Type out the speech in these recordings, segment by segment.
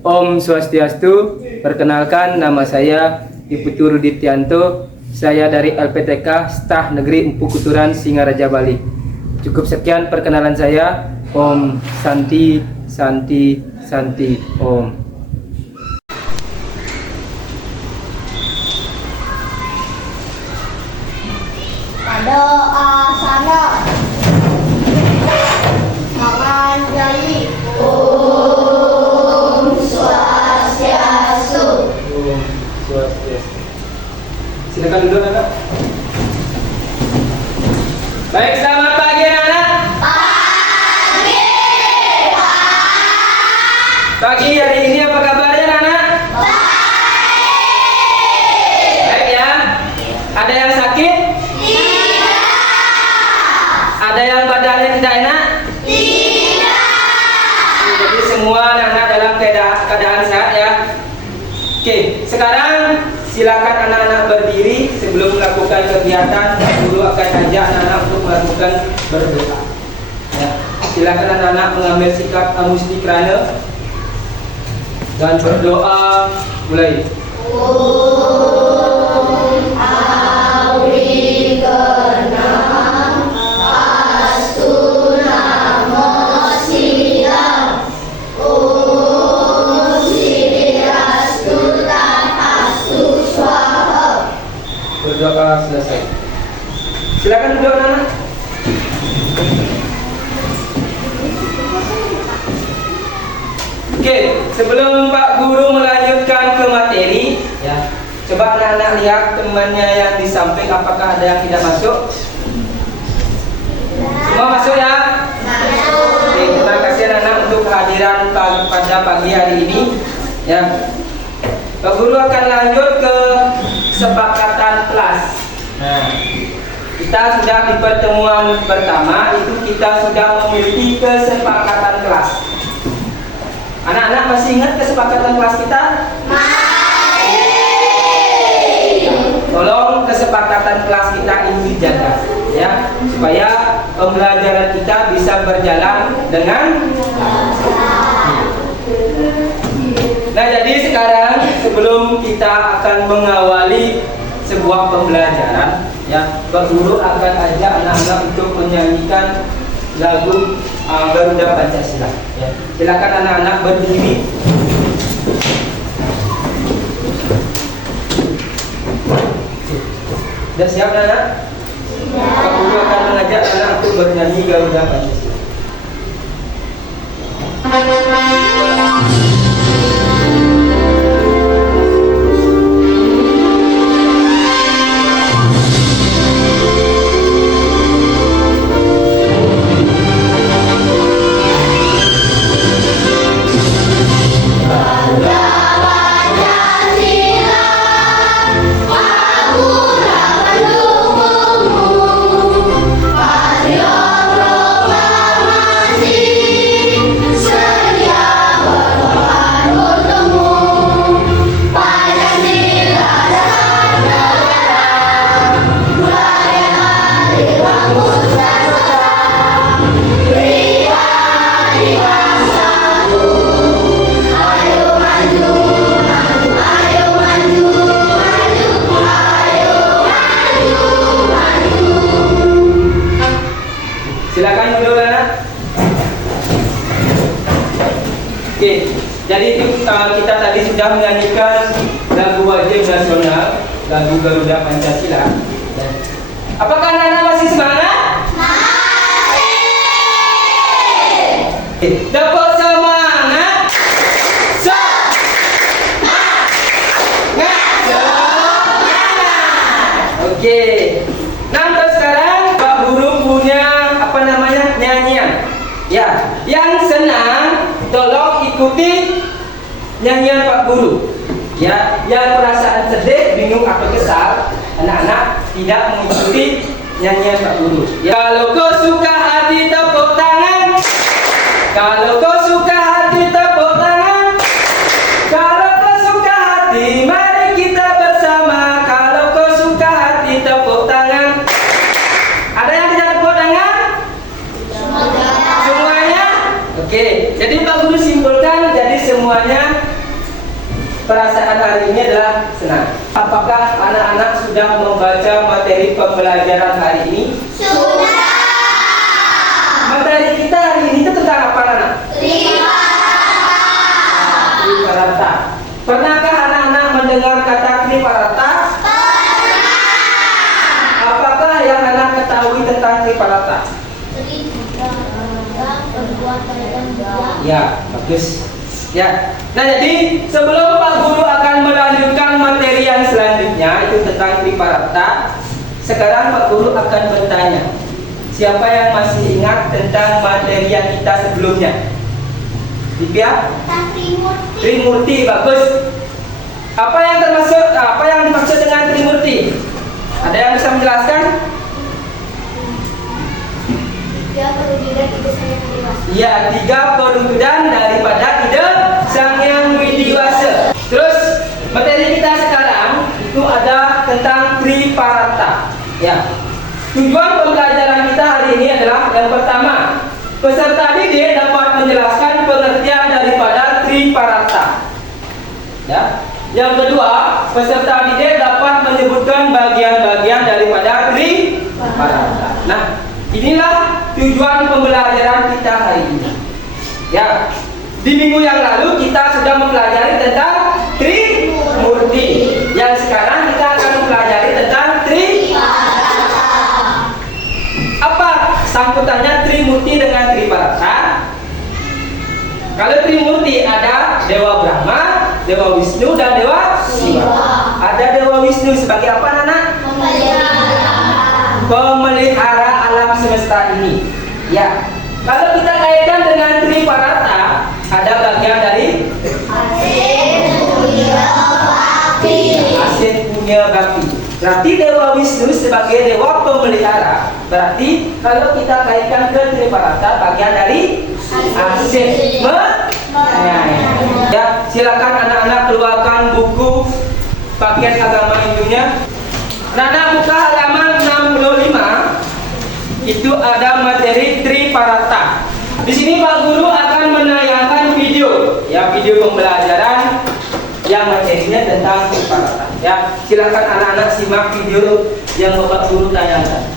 Om Swastiastu. Perkenalkan, nama saya Iputu Rudityanto. Saya dari LPTK Staf Negeri Empu Kuturan, Singaraja, Bali. Cukup sekian perkenalan saya. Om Santi Santi Santi Om. Doa sana tangan jali. Om Swastiastu. Om Swastiastu. Silakan duduk, anak. Baik, selamat pagi, anak. Pagi, Pak. Pagi hari ini apa kabarnya, anak? Baik ya. Ada yang sakit? Tidak. Ada yang badannya tidak enak? Tidak. Jadi semua anak-anak dalam keadaan sehat ya. Oke, sekarang silakan anak-anak berdiri sebelum melakukan kegiatan. Guru akan ajak anak-anak untuk melakukan berdoa. Ya, silakan anak-anak mengambil sikap amustikrana dan berdoa. Mulai. Om Auri Genang Astu Namo Siddham. Om Siriastu Astu Swaha. Berdoa selesai. Silakan duduk, anak-anak. Oke, sebelum Pak Guru melanjutkan ke materi, ya, coba anak-anak lihat temannya yang di samping, apakah ada yang tidak masuk? Semua masuk ya? Oke, terima kasih anak-anak untuk kehadiran pada pagi hari ini. Ya, Pak Guru akan lanjut ke kesepakatan kelas. Nah, kita sudah di pertemuan pertama itu kita sudah memiliki kesepakatan kelas. Anak-anak masih ingat kesepakatan kelas kita? Masih. Tolong kesepakatan kelas kita ini dijaga, ya, supaya pembelajaran kita bisa berjalan dengan. Nah, jadi sekarang sebelum kita akan mengawali sebuah pembelajaran, ya, Pak Guru akan ajak anak-anak untuk menyanyikan lagu Garuda Pancasila. Ya. Silakan anak-anak berdiri. Sudah siap, anak? Pak Guru akan mengajak anak untuk bernyanyi Garuda Pancasila. Silakan duduk, anak. Oke, jadi kita tadi sudah menyanyikan lagu wajib nasional, lagu Garuda Pancasila. Apakah anak-anak masih semangat? Masih. Oke, dapat semangat. Oke. Nah, untuk sekarang Pak Guru punya nyanyian. Ya, yang senang tolong ikuti nyanyian Pak Guru. Ya, yang perasaan sedih, bingung atau kesal, anak-anak tidak mengikuti nyanyian Pak Guru. Ya, kalau kau suka hati tepuk tangan. Kalau kau suka hati tepuk tangan. Kalau kau suka hati mari kita bersama. Kalau kau suka hati tepuk tangan. Ada yang tidak tepuk tangan? Semuanya? Oke, jadi Pak Guru simpulkan, jadi semuanya perasaan hari ini adalah senang. Apakah anak-anak sudah membaca materi pembelajaran hari ini? Sudah. Materi kita hari ini itu tentang apa, anak? Triparata. Pernahkah anak-anak mendengar kata triparata? Pernah. Apakah yang anak ketahui tentang triparata? Ya, bagus. Ya. Nah, jadi sebelum Pak Guru akan melanjutkan materi yang selanjutnya itu tentang triparata, sekarang Pak Guru akan bertanya, siapa yang masih ingat tentang materi yang kita sebelumnya? Divya? Trimurti, bagus. Apa yang dimaksud dengan Trimurti? Ada yang bisa menjelaskan? Ya, 3 perwujudan daripada ide Sang Hyang Widiwasa. Terus materi kita sekarang itu ada tentang triparata. Ya. Tujuan pembelajaran kita hari ini adalah yang pertama, peserta didik dapat menjelaskan pengertian daripada triparata. Ya. Yang kedua, peserta didik dapat menyebutkan bagian-bagian daripada triparata. Nah, inilah tujuan pembelajaran kita hari ini. Ya, di minggu yang lalu kita sudah mempelajari tentang Trimurti. Yang sekarang kita akan mempelajari tentang triparata. Apa sangkutannya Trimurti dengan triparata? Kalau Trimurti ada Dewa Brahma, Dewa Wisnu, dan Dewa Siwa. Ada Dewa Wisnu sebagai apa, anak? Pemelihara alam semesta ini. Ya. Kalau kita kaitkan dengan triparata, ada bagian dari Asit Punya Bakti. Berarti Dewa Wisnu sebagai dewa pemelihara. Berarti kalau kita kaitkan ke triparata, bagian dari Asit Menyayang. Ya, silakan anak-anak keluarkan buku paket agama Hindunya. Nana buka halaman 65. Itu ada materi triparata. Di sini Pak Guru akan menayangkan video, ya, video pembelajaran yang materinya tentang triparata. Ya, silakan anak-anak simak video yang Bapak Guru tayangkan.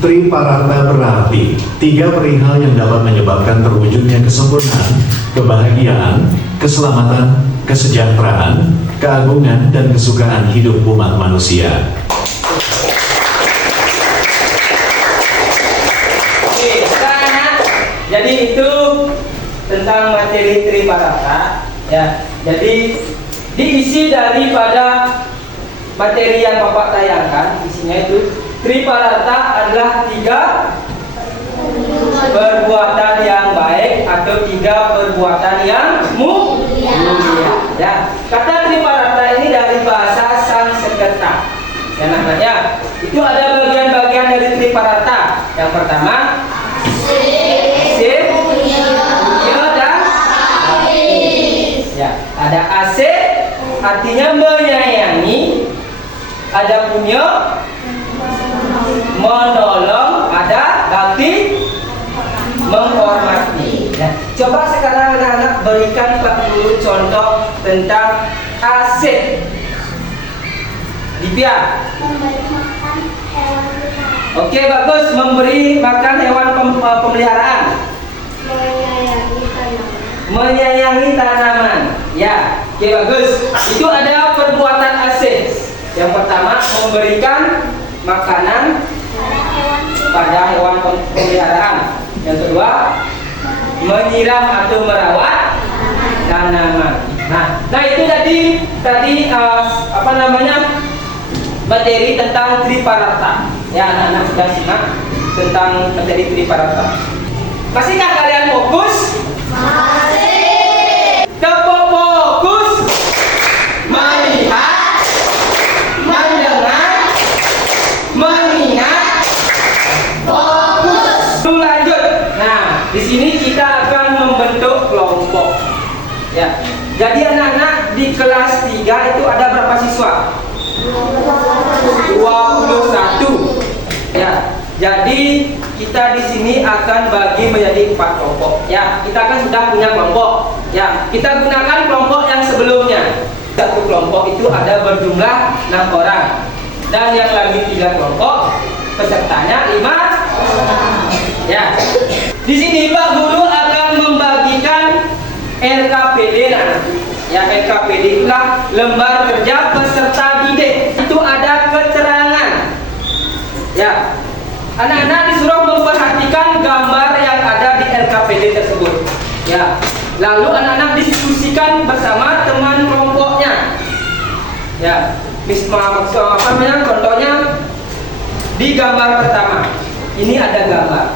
Triparata berarti 3 perihal yang dapat menyebabkan terwujudnya kesempurnaan, kebahagiaan, keselamatan, kesejahteraan, keagungan, dan kesukaan hidup umat manusia. Oke, sekarang jadi itu tentang materi triparata. Ya, jadi diisi daripada materi yang Bapak tayangkan, isinya itu triparata adalah 3 perbuatan yang baik atau 3 perbuatan yang mulia. Ya, kata triparata ini dari bahasa Sanskerta. Ya, namanya itu ada bagian-bagian dari triparata. Yang pertama, Asih, Punya, dan Habis. Ya, ada Asih artinya menyayangi, ada Punya menolong, ada Bakti menghormati. Nah, coba sekarang anak-anak berikan Pak Guru contoh tentang Asih. Divya. Memberi makan hewan peliharaan. Oke, bagus. Memberi makan hewan pemeliharaan. Menyayangi tanaman. Menyayangi tanaman. Ya, oke, bagus. Itu ada perbuatan Asih. Yang pertama, memberikan makanan pada hewan pemeliharaan. Yang kedua, menyiram atau merawat tanaman. Nah itu tadi materi tentang triparata. Ya, anak-anak sudah simak tentang materi triparata. Masihkah kalian fokus? Masih. Coba fokus. Melihat, mendengar, mengingat, fokus. Lanjut. Nah, di sini kita akan membentuk kelompok. Ya. Jadi anak-anak di kelas 3 itu ada berapa siswa? 21. Ya. Jadi kita di sini akan bagi menjadi 4 kelompok. Ya, kita kan sudah punya kelompok. Ya, kita gunakan kelompok yang sebelumnya. Satu kelompok itu ada berjumlah 6 orang. Dan yang lagi 3 kelompok, pesertanya 5 orang. Ya. Di sini Pak Guru akan membagikan LKPD nanti. Ya, LKPD itulah lembar kerja peserta didik. Itu ada keterangan. Ya. Anak-anak disuruh memperhatikan gambar yang ada di LKPD tersebut. Ya. Lalu anak-anak diskusikan bersama teman kelompoknya. Ya. Maksud apa namanya? Contohnya di gambar pertama. Ini ada gambar.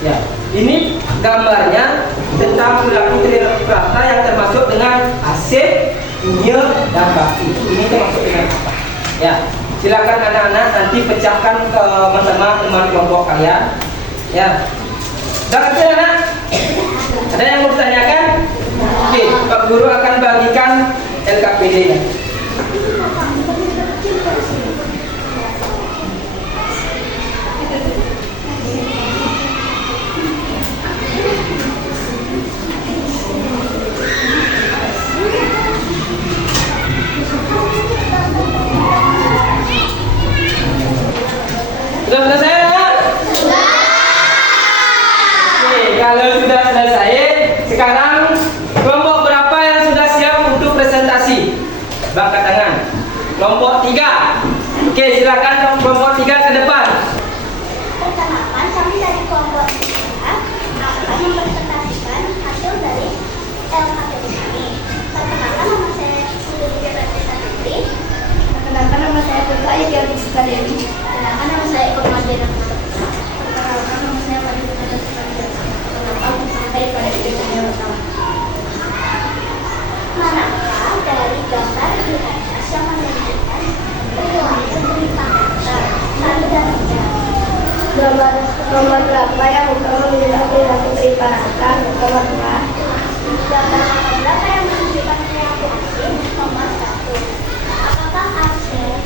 Ya. Ini gambarnya tentang perilaku triparata yang termasuk dengan asik, dunia, dan bakti. Ini termasuk dengan apa? Ya. Silakan anak-anak nanti pecahkan bersama teman kelompok kalian. Ya. Dah ngerti anak? Ada yang mau ditanyakan? Oke, Pak Guru akan bagikan LKPD-nya. Sudah selesai ya? Oke, kalau sudah selesai, sekarang kelompok berapa yang sudah siap untuk presentasi? Angkat tangan. Kelompok 3. Oke, silakan kelompok 3 ke depan. Perkenalkan, kami dari kelompok 3 akan mempresentasikan hasil dari LKPD kami. Perkenalkan, nama saya Sylvia Batista Putri. Perkenalkan, nama saya Putra Yati Sukadewi. Perkenalkan, nama saya Eko Madina. Perkenalkan, nama saya Fadil Batista Sukadewi. Perkenalkan, saya pada ide saya pertama. Manakah dari gambar di atas yang menunjukkan perilaku triparata? Satu dan tiga. Gambar berapa yang menunjukkan perilaku triparata? Nomor 2. Gambar berapa yang menunjukkan perilaku asing? Nomor 1. Apakah asing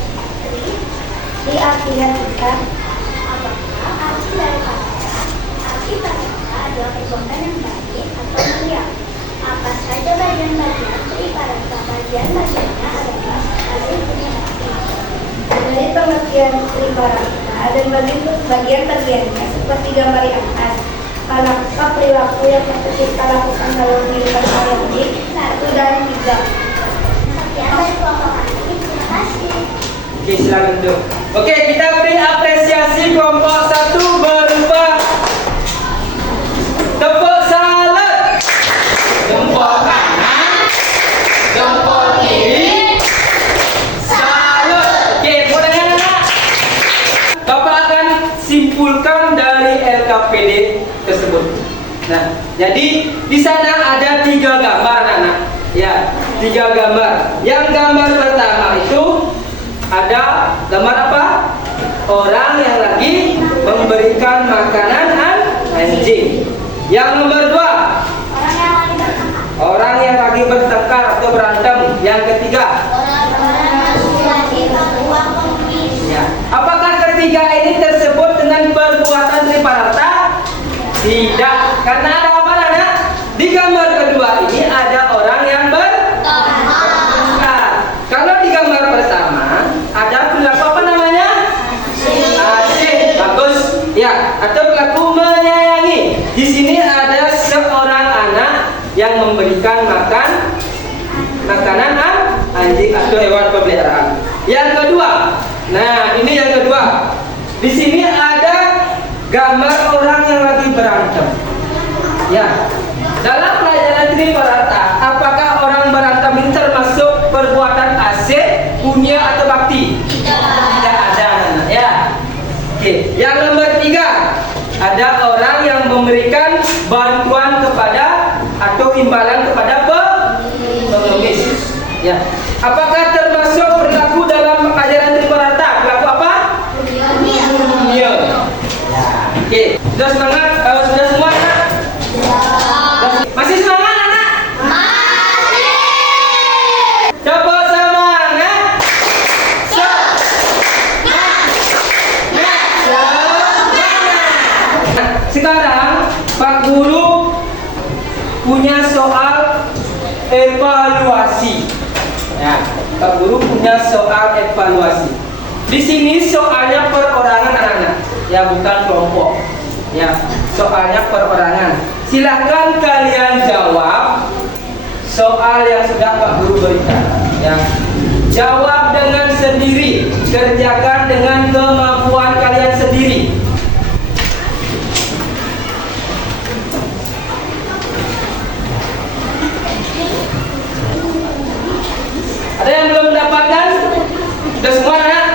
diartikan bukan? Apakah arti dari kata arti triparata adalah perbuatan yang baik atau mulia? Apa saja bagian-bagian triparata? Bagian-bagiannya adalah asing punya arti. Dari pengertian triparata dan bagian-bagiannya seperti gambar di atas. Apakah perilaku yang kita lakukan dalam kehidupan sehari-hari? 1 dan 3. Sekian dari kelompok kami. Terima kasih. Oke, silakan duduk. Oke, kita beri apresiasi kelompok 1 berupa tepuk salut. Jempol kanan, jempol kiri, salut. Oke, boleh anak? Bapak akan simpulkan dari LKPD tersebut. Nah, jadi di sana ada 3 gambar anak. Ya, 3 gambar. Yang gambar pertama itu ada gambar apa? Orang yang lagi memberikan makanan anjing. Yang nomor 2, orang yang lagi bertengkar atau berantem. Yang ketiga, ya. Apakah ketiga ini tersebut dengan perbuatan triparata? Tidak, karena ada apa anak? Di gambar kedua ini ada orang yang bertengkar. Kalau di gambar pertama ada perilaku apa namanya? Asik, bagus. Ya, atau perilaku menyayangi. Di sini ada seorang anak yang memberikan makanan anjing atau hewan peliharaan. Yang kedua, nah ini yang kedua. Di sini ada gambar orang yang lagi berantem. Ya, dalam pelajaran triparata, apakah orang berantem ini termasuk perbuatan asik, punya atau bakti? Tidak ada, anak. Ya. Oke, yang nomor 3, ada orang yang memberikan bantuan kepada atau imbalan kepada pengemis. Ya. Apakah termasuk perilaku dalam ajaran triparata? Perilaku apa? Dunia. Oke, sudah semangat? Sudah semua anak? Masih semangat anak? Masih. Coba semangat. Sekarang Pak Guru punya soal evaluasi. Ya, Pak Guru punya soal evaluasi. Di sini soalnya perorangan anak-anak, ya bukan kelompok. Ya, soalnya perorangan. Silahkan kalian jawab soal yang sudah Pak Guru berikan. Ya, jawab dengan sendiri, kerjakan dengan kemampuan kalian sendiri. Ada yang belum mendapatkan? Sudah semua anak?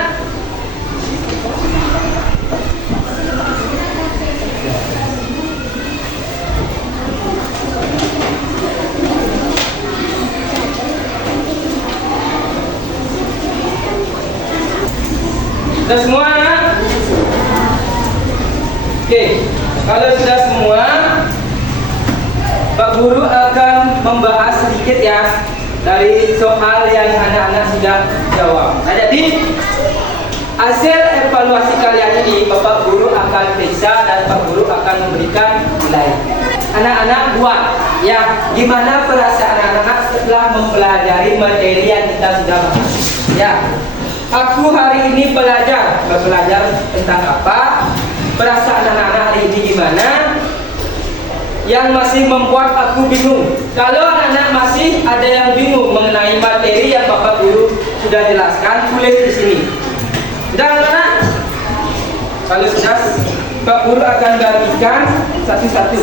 Sudah semua anak? Oke, kalau sudah semua, Pak Guru akan membahas sedikit ya dari soal yang anak-anak sudah jawab. Nah, jadi hasil evaluasi kalian ini Bapak Guru akan periksa dan Pak Guru akan memberikan nilai. Anak-anak buat ya, gimana perasaan anak-anak setelah mempelajari materi yang kita sudah bahas. Ya, aku hari ini belajar tentang apa? Perasaan anak-anak hari ini gimana? Yang masih membuat aku bingung. Kalau anak-anak masih ada yang bingung mengenai materi yang Bapak Guru sudah jelaskan, tulis di sini. Sudah anak-anak? Kalau sudah, Pak Guru akan bagikan satu-satu.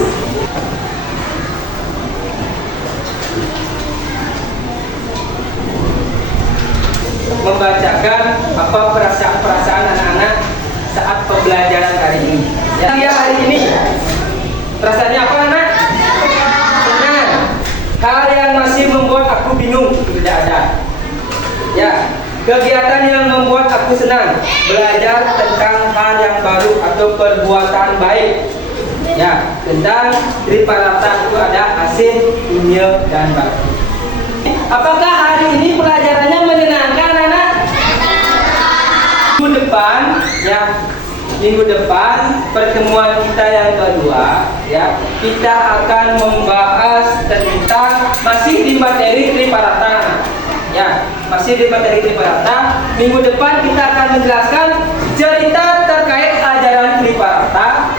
Membacakan apa perasaan anak-anak saat pembelajaran hari ini. Ya, hari ini perasaannya apa anak? Senang. Hal yang masih membuat aku bingung tidak ada. Ya, kegiatan yang membuat aku senang, belajar tentang hal yang baru atau perbuatan baik. Ya, tentang Triparata itu ada asin, punya, dan baku. Apakah hari ini pelajarannya menyenangkan anak? Minggu depan, ya. Minggu depan pertemuan kita yang kedua, ya, kita akan membahas tentang masih di materi Triparata, ya, masih di materi Triparata. Minggu depan kita akan menjelaskan cerita terkait ajaran Triparata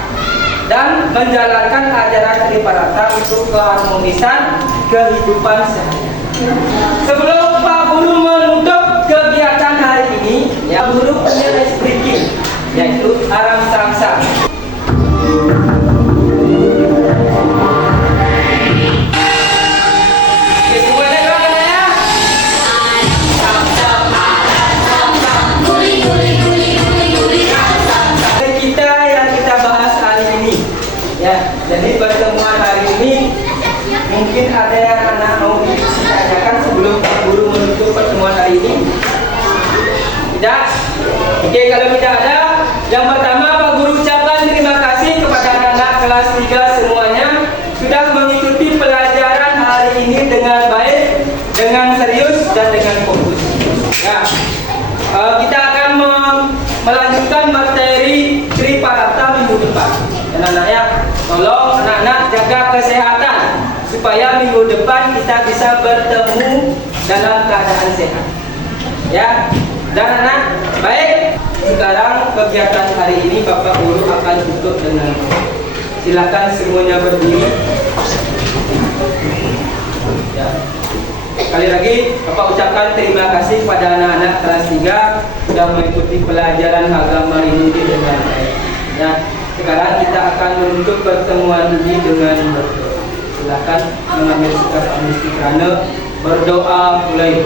dan menjalankan ajaran Triparata untuk keharmonisan kehidupan sehari-hari. Sebelum Pak Guru menutup kegiatan hari ini, ya, Guru punya speaking, yaitu Aram Samsa. Oke, semuanya doakan ya. Kita yang kita bahas hari ini, ya. Jadi pertemuan hari ini mungkin ada yang anak mau ditanyakan sebelum Pak Guru menutup pertemuan hari ini. Tidak? Oke, kalau tidak ada, yang pertama Pak Guru ucapkan terima kasih kepada anak-anak kelas 3 semuanya sudah mengikuti pelajaran hari ini dengan baik, dengan serius dan dengan fokus. Ya, kita akan melanjutkan materi Triparata minggu depan. Dan anak-anaknya, tolong anak-anak jaga kesehatan supaya minggu depan kita bisa bertemu dalam keadaan sehat. Ya. Dan anak, baik, sekarang kegiatan hari ini Bapak Guru akan tutup dengan silakan semuanya berdiri. Ya. Sekali lagi Bapak ucapkan terima kasih pada anak-anak kelas 3 sudah mengikuti pelajaran agama ini dengan baik. Ya. Sekarang kita akan menutup pertemuan ini dengan berdoa. Silakan mengambil sikap istiqamah, berdoa mulai.